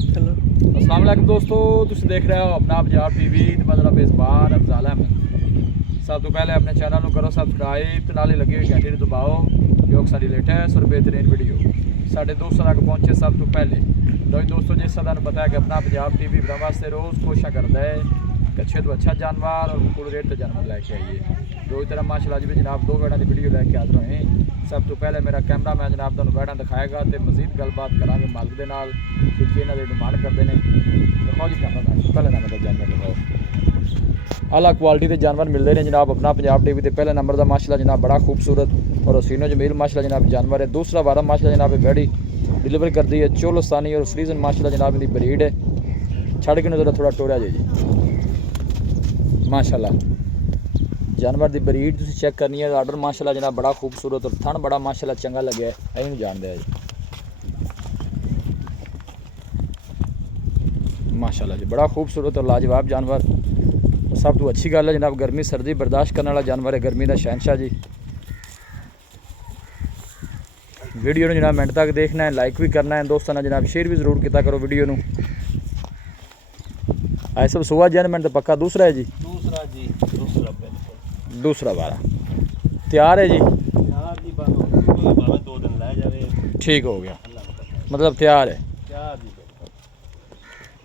अस्सलाम वालेकुम दोस्तों, तुम देख रहे हो अपना पंजाब टीवी ते मैं जरा मेज़बान अफजाल अहमद। सब तो पहले अपने चैनल को करो सब्सक्राइब ते नाले लगी हुई घंटी दबाओ जो सारी लेटेस्ट और बेहतरीन वीडियो साढ़े दोस्तों तक पहुँचे सब तो पहले। तो दोस्तों जिस तरह तुम पता है कि अपना पंजाब टीवी बना वास्ते रोज़ कोशिश करता है कि अच्छे तो अच्छा जानवर और पूरे रेट से जानवर लैके आइए। जो तरह माशाल्लाह जी भी जनाब दो बैड़ा की वीडियो लैके हाजिर होए। सब तो पहले मेरा कैमरा मैन जनाब तुहानू बैड़ा दिखाएगा तो मजीद गलबात करांगे मालिक के नाल क्योंकि इन्होंने डिमांड करते हैं। दिखाओ जी कैमरा मैन पहले नंबर का जानवर दिखाओ। अला क्वालिटी के जानवर मिलते हैं जनाब अपना पंजाब टीवी के पहले नंबर का माशाल्लाह जनाब बड़ा खूबसूरत और हसीनो जमील माशाल्लाह जनाब जानवर है। दूसरा वारा माशाल्लाह जनाब बैड़ी डिलीवर कर दी है चोलस्तानी और फ्रीजन माशाल्लाह जनाब इनकी ब्रीड है। छड़ के जरा थोड़ा टोरिया जी माशाल्लाह जानवर की ब्रीड तुम चेक करनी है। आर्डर माशाल्लाह जनाब बड़ा खूबसूरत और थन बड़ा माशाल्लाह चंगा लगे है इन्हें जानते हैं जी माशाल्लाह जी बड़ा खूबसूरत और लाजवाब जानवर। सब तो अच्छी गल है जनाब गर्मी सर्दी बर्दाश्त करने वाला जानवर है, गर्मी का शहनशाह जी। वीडियो ने जनाब मिनट तक देखना है, लाइक भी करना है, दोस्तों ने जनाब शेयर भी जरूर किया करो वीडियो नू। आए सब सुबह जनमेंट तो पक्का दूसरा है जी दूसरा बिल्कुल दूसरा बारा तैयार है जी दो दिन लै जावे ठीक हो गया मतलब तैयार है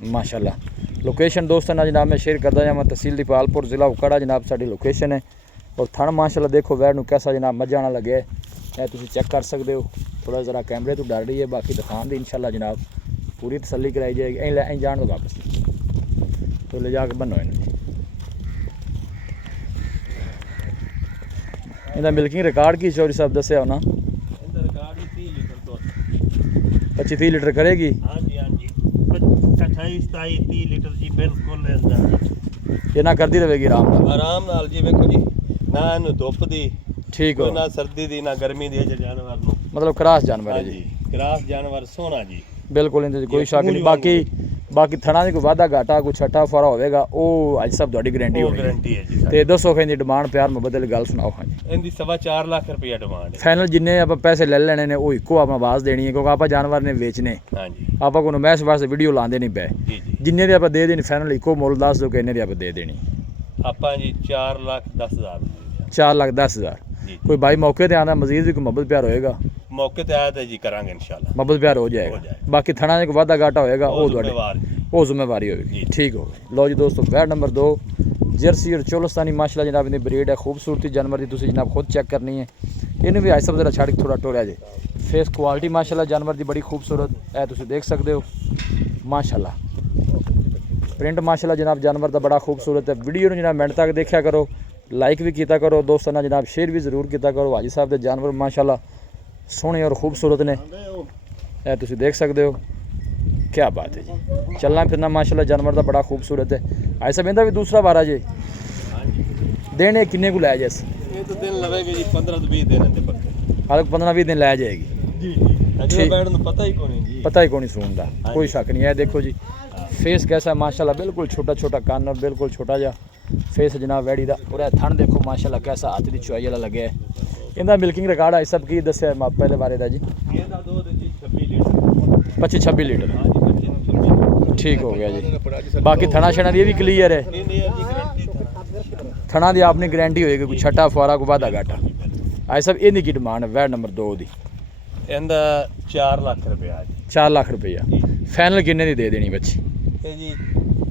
माशाल्लाह। लोकेशन दोस्तों ना जनाब मैं शेयर करता जावा तहसील दीपालपुर ज़िला उकाड़ा जनाब साड़ी लोकेशन है। और थन माशाल्लाह देखो वैर कैसा जनाब मजा आना लगे है तुम चेक कर सकते हो। थोड़ा ज़रा कैमरे तो डर रही है बाकी दिखान दी इंशाल्लाह जनाब पूरी तसल्ली कराई जाएगी। ऐं जान दो वापस तो ले जाके बनो इनका मिल्किंग रिकॉर्ड की चौधरी साहब दसिया होना 25-30 लीटर करेगी। हाँ जी 28-30 लीटर जी बिल्कुल ये ना करती रहेगी आराम नाल जी। देखो जी ना इन्हू धुप दी ठीक हो ना सर्दी दी ना गर्मी दी जानवर नू मतलब क्रॉस जानवर है जी क्रॉस जानवर सोना जी बिल्कुल इनसे कोई शक नहीं। बाकी थना कोई वाधा घाटा कोई छठा फुआरा होगा वो अज सब थोड़ी गारंटी होगी गारंटी है जी। तो दसो कि इनकी डिमांड प्यार मुहब्बत वाली गल सुनाओ। हाँ जी इनकी 4.25 लाख रुपया डिमांड है। फाइनल जिन्ने आप पैसे ले लेने ने वो इको आप आवाज़ देनी है क्योंकि आप जानवर ने बेचने हाँ जी आप को मैस वास्ते वीडियो लाते नहीं पे जी जी जिन्ने आप दे देनी फाइनल इको मुल दस दो कि इन्ने आप दे देनी आप जी 4,10,000 4,10,000 कोई भाई मौके पर आना मजीद भी कोई मुहब्बत प्यार होएगा मौके ते आया तो जी करांगे इंशाल्लाह मुहब्बत प्यार हो जाएगा। बाकी थना को वाधा घाटा होएगा वो जिम्मेवारी होगी ठीक हो गई। लो जी दोस्तों बैड नंबर 2 जर्सी और चोलस्तानी माशाल्लाह जनाब इनकी ब्रीड है। खूबसूरती जानवर की तुम जनाब खुद चेक करनी है। इन्हें भी सब जरा छड़ थोड़ा टोरिया जे फेस क्वालिटी माशाल्लाह जानवर की बड़ी खूबसूरत है तुम देख सकते हो माशाल्लाह। प्रिंट माशाल्लाह जनाब जानवर का बड़ा खूबसूरत है। वीडियो ने जनाब मिनट तक देखा करो, लाइक भी किया करो, दोस्तों ने जनाब शेयर भी जरूर किया करो। हाजी साहब के जानवर माशाल्लाह सोहने और खूबसूरत ने है तुम देख सकते हो। क्या बात है जी चलना फिरना माशाल्लाह जानवर का बड़ा खूबसूरत है। आई सब इनका भी दूसरा बारा जी देने किन्ने को लै जैसे ये तो दिन लगेगा जी 15-20 दिन दे पक्के हाल 15-20 दिन लै जाएगी जी जी अगले बैठ ਨੂੰ पता ही कौन सुन का कोई शक नहीं है। देखो जी फेस कैसा है माशाल्लाह बिल्कुल छोटा छोटा कान और बिल्कुल छोटा जा फेस जनाब वैड़ी का और थन देखो माशाल्लाह कैसा हाथ की चुआई वाला लगे है। इनका मिल्किंग रिकॉर्ड है सब की दसिया पहले बारे का जी 25-26 लीटर ठीक हो गया जी। बाकी थना छना दी भी क्लीयर है थना की आपने गारंटी होएगी कोई छठा फुआरा को वाधा घाटा आई सब इन्हीं की डिमांड है वैड नंबर 2 की 4 लाख रुपया 4 लाख रुपया फाइनल किन्ने दी दे देनी बच्ची जी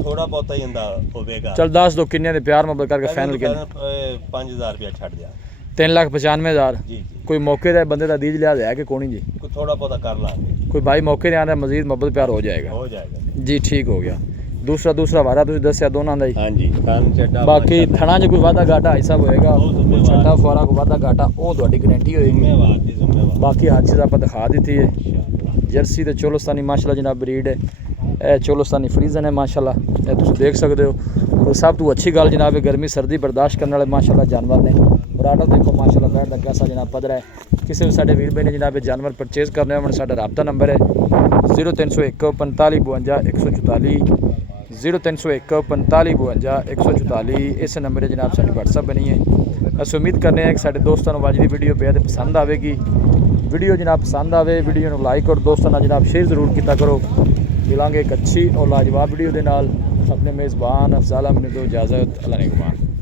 थोड़ा बहुत ही होगा चल दस दो किन्ने प्यार मोहब्बत करके फाइनल किन्ने 5,000 रुपया छड़ दिया 3,95,000 जी जी कोई मौके पर बंदे का दीज लिहाज है कि कौन जी कोई थोड़ा बहुत कर लाएंगे कोई भाई मौके पर आना मजीद मोहब्बत प्यार हो जाएगा जी ठीक हो गया। दूसरा वारा तुम दसिया दोनों का ही हाँ जी बाकी थना च कोई वाधा घाटा ऐसा होएगा छठा फुआरा को वाधा घाटा वो थोड़ी गारंटी होएगी। बाकी हर चीज़ आप दिखा दी है। जर्सी तो चोलस्तानी माशाल्लाह जनाब ब्रीड है। यह चोलस्तानी फ्रीजन है माशाल्लाह यह तुम देख सकते हो। और सब तो अच्छी गल जनाब गर्मी सर्दी बर्दाश्त करने वाले माशाल्लाह जानवर ने। और आर्डर देखो माशाल्लाह बैठ का कैसा जनाब पदर है। किसी भी साढ़े वीर भाई ने जनाब जानवर परचेज करने हो साਡਾ राबता नंबर है 0301 45 52 144 0301 45 52 144 इस नंबर जनाब साड़ी व्हाट्सअप बनी है। अस उम्मीद करने हैं कि साढ़े दोस्तों को अज की वीडियो बेहद पसंद आएगी। वीडियो जनाब पसंद आए वीडियो को लाइक और दोस्तों जनाब शेयर जरूर किया करो। मिलांगे एक अच्छी और लाजवाब वीडियो के नाल। अपने मेज़बान अफजाल अहमद को इजाज़त। अल्लाह ने गुमान।